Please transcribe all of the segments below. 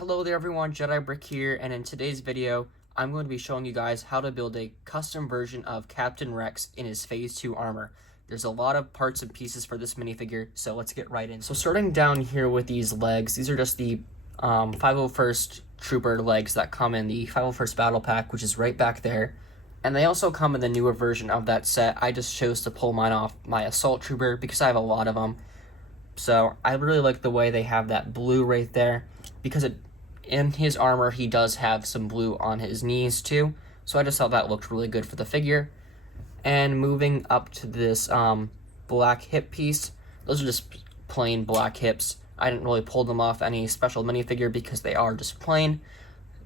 Hello there everyone, Jedi Brick here, and in today's video, I'm going to be showing you guys how to build a custom version of Captain Rex in his Phase 2 armor. There's a lot of parts and pieces for this minifigure, so let's get right in. So starting down here with these legs, these are just the 501st Trooper legs that come in the 501st Battle Pack, which is right back there. And they also come in the newer version of that set. I just chose to pull mine off my Assault Trooper because I have a lot of them. So I really like the way they have that blue right there, because in his armor he does have some blue on his knees too. So I just thought that looked really good for the figure. And moving up to this black hip piece, those are just plain black hips. I didn't really pull them off any special minifigure because they are just plain.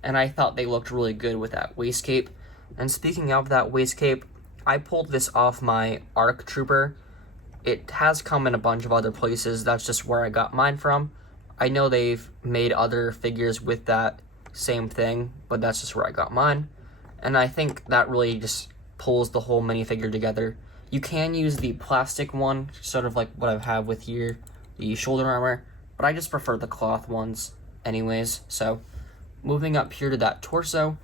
And I thought they looked really good with that waist cape. And speaking of that waist cape, I pulled this off my ARC Trooper. It has come in a bunch of other places. That's just where I got mine from. I know they've made other figures with that same thing, but that's just where I got mine. And I think that really just pulls the whole minifigure together. You can use the plastic one, sort of like what I have with here, the shoulder armor, but I just prefer the cloth ones anyways. So moving up here to that torso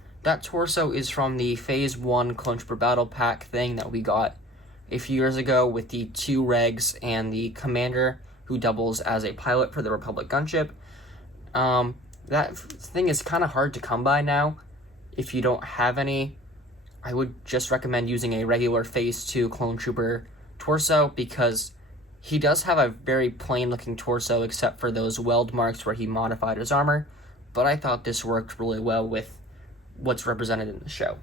is from the Phase 1 Clone Trooper Battle Pack thing that we got a few years ago with the 2 regs and the commander who doubles as a pilot for the Republic gunship. That thing is kind of hard to come by now. If you don't have any, I would just recommend using a regular Phase 2 Clone Trooper torso, because he does have a very plain looking torso except for those weld marks where he modified his armor, but I thought this worked really well with what's represented in the show.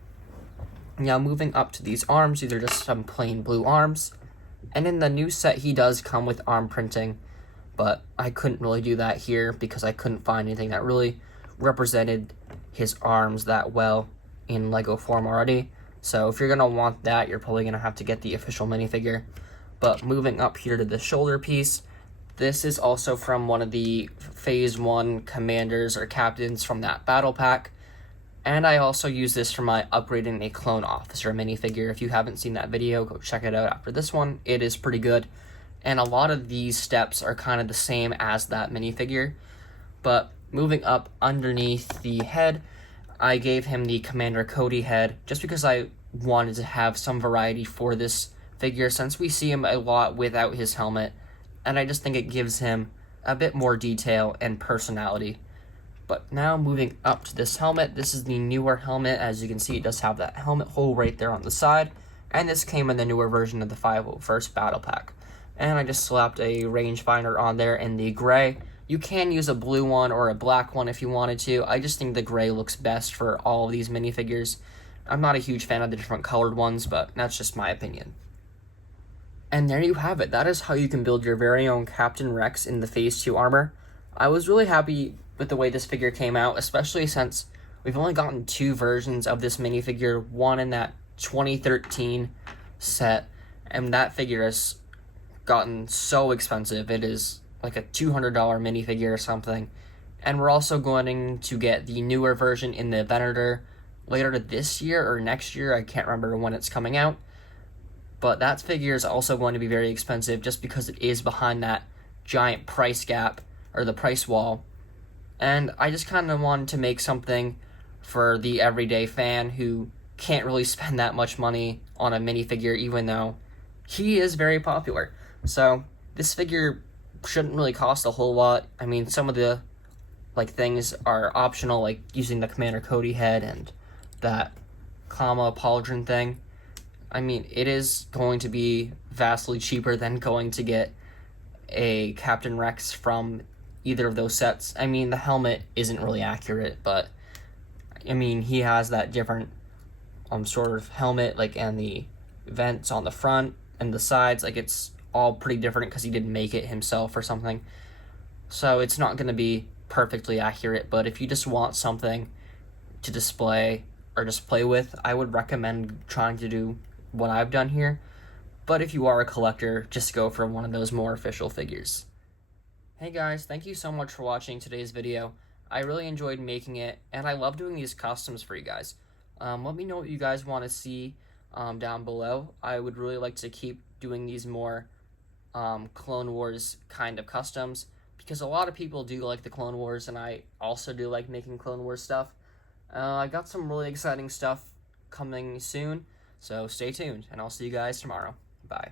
Now moving up to these arms, these are just some plain blue arms. And in the new set, he does come with arm printing, but I couldn't really do that here because I couldn't find anything that really represented his arms that well in Lego form already. So if you're going to want that, you're probably going to have to get the official minifigure. But moving up here to the shoulder piece, this is also from one of the Phase 1 commanders or captains from that battle pack. And I also use this for my upgrading a clone officer minifigure. If you haven't seen that video, go check it out after this one. It is pretty good. And a lot of these steps are kind of the same as that minifigure. But moving up underneath the head, I gave him the Commander Cody head just because I wanted to have some variety for this figure, since we see him a lot without his helmet. And I just think it gives him a bit more detail and personality. But now moving up to this helmet, this is the newer helmet. As you can see, it does have that helmet hole right there on the side. And this came in the newer version of the 501st Battle Pack. And I just slapped a rangefinder on there in the gray. You can use a blue one or a black one if you wanted to. I just think the gray looks best for all of these minifigures. I'm not a huge fan of the different colored ones, but that's just my opinion. And there you have it. That is how you can build your very own Captain Rex in the Phase 2 armor. I was really happy with the way this figure came out, especially since we've only gotten 2 versions of this minifigure, one in that 2013 set, and that figure has gotten so expensive. It is like a $200 minifigure or something. And we're also going to get the newer version in the Venator later this year or next year. I can't remember when it's coming out. But that figure is also going to be very expensive just because it is behind that giant price gap, or the price wall. And I just kind of wanted to make something for the everyday fan who can't really spend that much money on a minifigure, even though he is very popular. So this figure shouldn't really cost a whole lot. I mean, some of the things are optional, like using the Commander Cody head and that comma pauldron thing. I mean, it is going to be vastly cheaper than going to get a Captain Rex from either of those sets. I mean, the helmet isn't really accurate, but I mean, he has that different sort of helmet, and the vents on the front and the sides, it's all pretty different because he didn't make it himself or something. So it's not going to be perfectly accurate, but if you just want something to display or just play with, I would recommend trying to do what I've done here. But if you are a collector, just go for one of those more official figures. Hey guys, thank you so much for watching today's video. I really enjoyed making it, and I love doing these customs for you guys. Let me know what you guys want to see down below. I would really like to keep doing these more Clone Wars kind of customs, because a lot of people do like the Clone Wars, and I also do like making Clone Wars stuff. I got some really exciting stuff coming soon, so stay tuned, and I'll see you guys tomorrow. Bye.